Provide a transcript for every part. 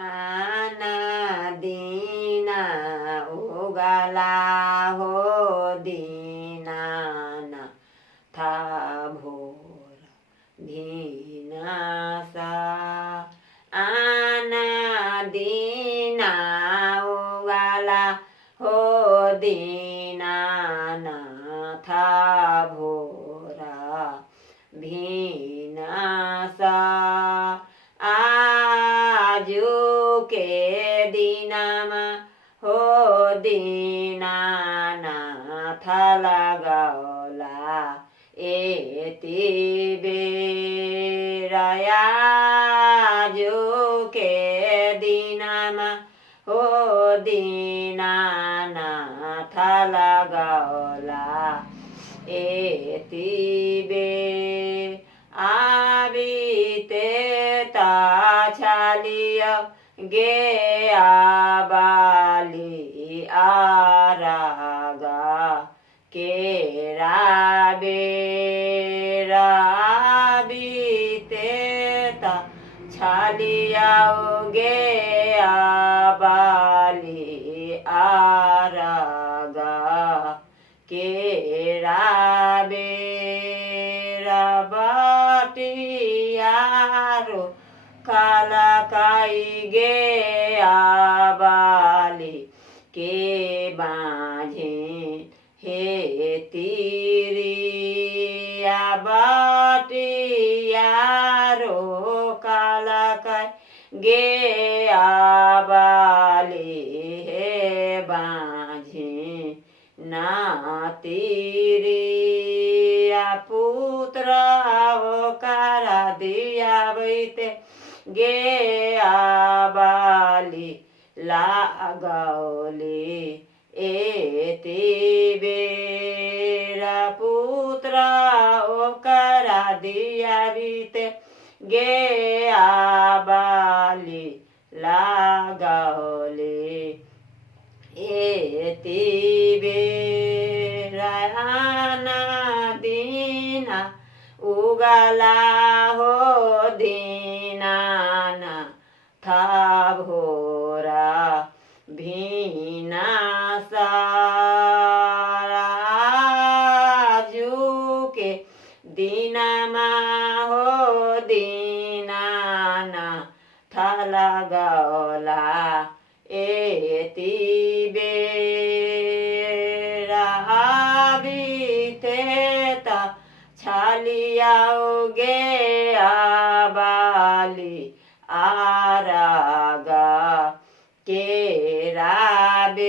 आना दीना उगाला हो दीना ना था भोर दीना सा आना दीना उगाला हो दीना ना था भोरा भीना सा आजू के दीनामा हो दीनानाथ लगाओला एति बेराया आजू के दीनामा हो दीनानाथ लगाओला एति बे आबिते ता छालिया गे आबाली आरागा केरा बेरा आबिते ता छालिया गे आबाली आरागा केरा बेरा बाटियारो काला काई गे आबाली के बाझे हे तीरिया बाटियारो काला काई गे आबाली हे बाझे ना तीरिया पुत्र हो करा दिया बैते गे आबाली लागौली एति बेरा पुत्र हो करा दिया बीते गे आबाली लागौली एति बेरा आना दीना उगाला हो दीना ना था भोरा भीना साराजू के दीनामा हो दीना ना था लगाओला एति बेरा बीते ता छालियाओगे आबाली आरागा केरा बे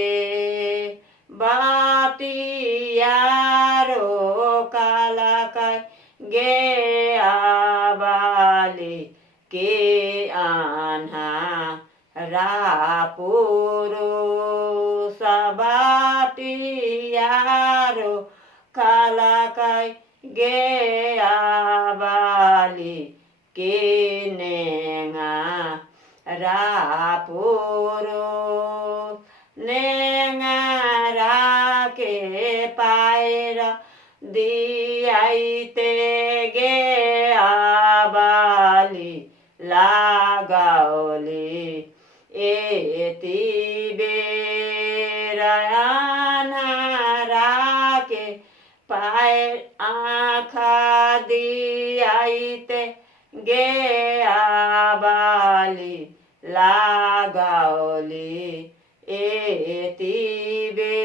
बाटियारो काला का गे आबाली के आन्हा रापुरो सबाटियारो काला काई गे आबाली के नेंगा रापुरो नेंगा राके पायरा दियाइते गे आबाली लगाओली एति बेरा राके पाए आँखा दियाइते गे आबाली लगाओली एति बे